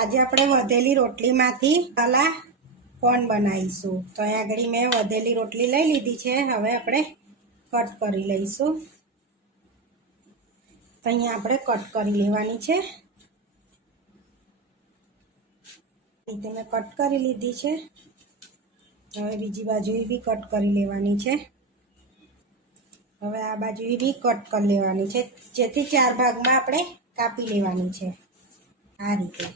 આજે આપણે વધેલી રોટલીમાંથી પલા કોણ બનાવીશું. તો અહીંયા આગળ મેં વધેલી રોટલી લઈ લીધી છે. હવે આપણે કટ કરી લઈશું. તો અહીંયા આપણે કટ કરી લેવાની છે. રીતે મેં કટ કરી લીધી છે. હવે બીજી બાજુ બી કટ કરી લેવાની છે. હવે આ બાજુ બી કટ કરી લેવાની છે. જેથી ચાર ભાગમાં આપણે કાપી લેવાની છે. આ રીતે.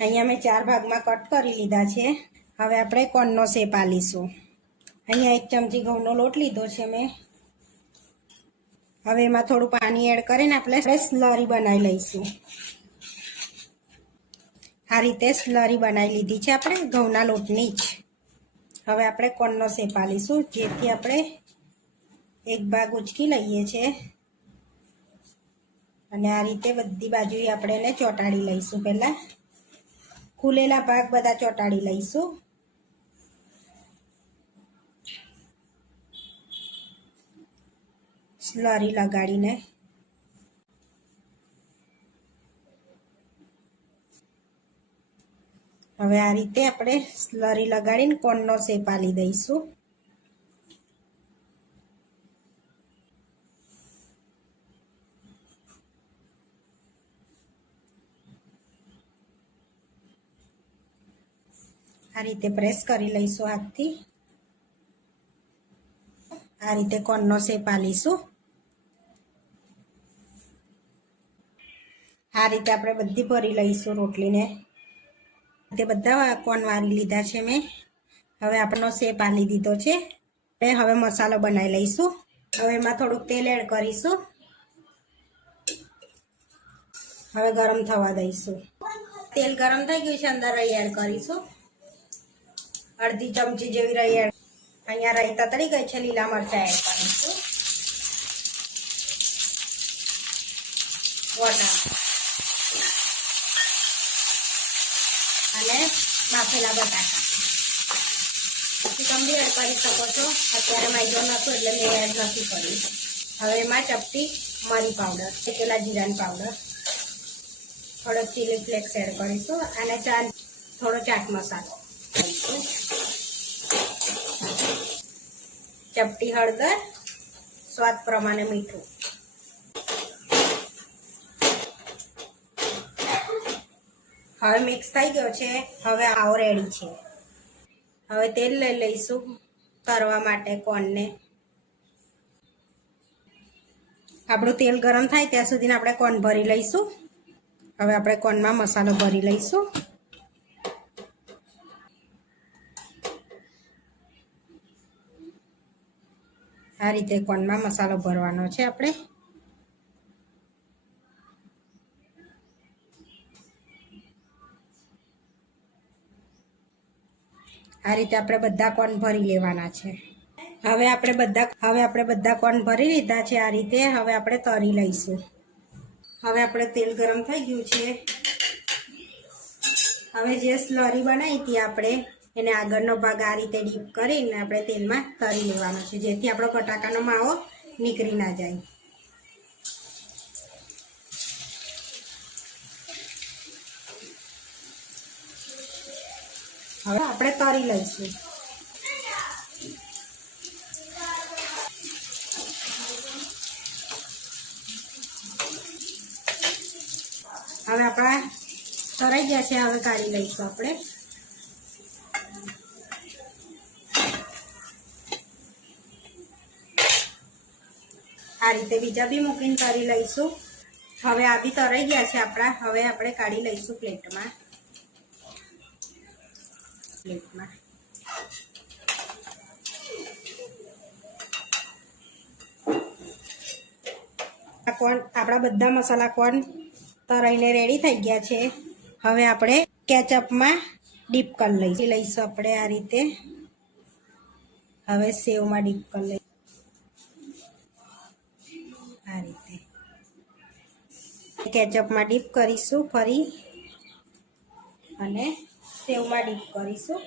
અહીંયા મેં ચાર ભાગમાં કટ કરી લીધા છે. હવે આપણે કોનનો શેપ આલીશું. અહીંયા એક ચમચી ઘઉંનો લોટ લીધો છે મેં. હવે એમાં થોડું પાણી એડ કરીને આપણે સ્લરી બનાવી લઈશું. આ રીતે સ્લરી બનાવી લીધી છે આપણે ઘઉંના લોટની જ. હવે આપણે કોનનો શેપ આલીશું, જેથી આપણે એક ભાગ ઉચકી લઈએ છીએ અને આ રીતે બધી બાજુ આપણે એને ચોંટાડી લઈશું પહેલાં. ખુલેલા ભાગ બધા ચોંટાડી લઈશું. સ્લરી લગાડીને. હવે આ રીતે આપણે સ્લરી લગાડીને કોનનો શેપ આલી દઈશું. આ રીતે પ્રેસ કરી લઈશું હાથથી. આ રીતે કોનનો શેપ આલીશું. આ રીતે આપણે બધી ભરી લઈશું રોટલીને. તે બધા કોન વારી લીધા છે મેં. હવે આપણનો શેપ આલી દીધો છે. એ હવે મસાલો બનાવી લઈશું. હવે એમાં થોડુંક તેલ એડ કરીશું. હવે ગરમ થવા દઈશું. તેલ ગરમ થઈ ગયું છે, અંદર એડ કરીશું. અડધી ચમચી જેવી રહી અહીંયા રાયતા તળી ગઈ છે, લીલા મરચાં એડ કરીશું અને બાફેલા બટાકા. તમે એડ કરી શકો છો. અત્યારે માઇજો નતું એટલે મેં એડ નથી કર્યું. હવે એમાં ચપટી મરી પાવડર શેકેલા જીરાની પાવડર. થોડોક ચીલી ફ્લેક્સ એડ કરીશું અને ચાર થોડો ચાટ મસાલો કરીશું. ચપટી હળદર, સ્વાદ પ્રમાણે મીઠું. હવે મિક્સ થઈ ગયો છે, હવે આવો રેડી છે. હવે તેલ લઈ લઈશું તરવા માટે કોનને. આપણું તેલ ગરમ થાય ત્યાં સુધીને આપણે કોન ભરી લઈશું. હવે આપણે કોનમાં મસાલો ભરી લઈશું. આ રીતે કોનમાં મસાલો ભરવાનો છે આપણે. આ રીતે આપણે બધા કોન ભરી લેવાના છે. હવે આપણે બધા, હવે આપણે બધા કોન ભરી લીધા છે આ રીતે. હવે આપણે તરી લઈશું. હવે આપણે તેલ ગરમ થઈ ગયું છે. હવે જે સ્લરી બનાવી હતી આપણે એને આગળનો ભાગ આ રીતે ડીપ કરીને આપણે તેલમાં તરી લેવાનો છે, જેથી આપણો બટાકાનો માવો નીકળી ના જાય. હવે આપણે તરી લઈશું. હવે આપણા તરાઈ ગયા છે, હવે કાઢી લઈશું આપણે. આ રીતે બીજા બી મૂકીને તરી લઈશું. હવે આ બી તરાઈ ગયા છે આપણા. હવે આપણે કાઢી લઈશું પ્લેટમાં. પ્લેટમાં. કોણ આપણા બધા મસાલા કોર્ન તરાઈને રેડી થઈ ગયા છે. હવે આપણે કેચઅપમાં ડીપ કરી લઈશું. લઈશું આપણે આ રીતે. હવે સેવમાં ડીપ કરી લઈ કેચઅપમાં ડીપ કરીશું ફરી. અને સેવમાં ડીપ કરીશું.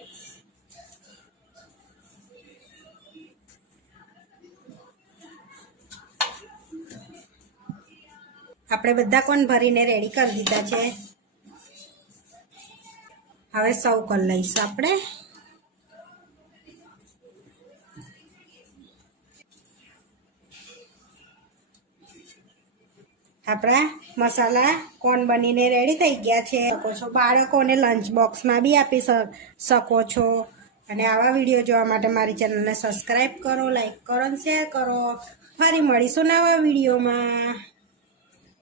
આપણે બધા કોણ ભરીને રેડી કરી દીધા છે. હવે સૌ કરી લઈશું આપણે. આપણા મસાલા કોણ બનીને રેડી થઈ ગયા છે. શકો છો બાળકોને લંચ બોક્સમાં બી આપી શકો છો. અને આવા વીડિયો જોવા માટે મારી ચેનલને સબસ્ક્રાઈબ કરો લાઈક કરો અને શેર કરો. ફરી મળીશું નવા વિડીયોમાં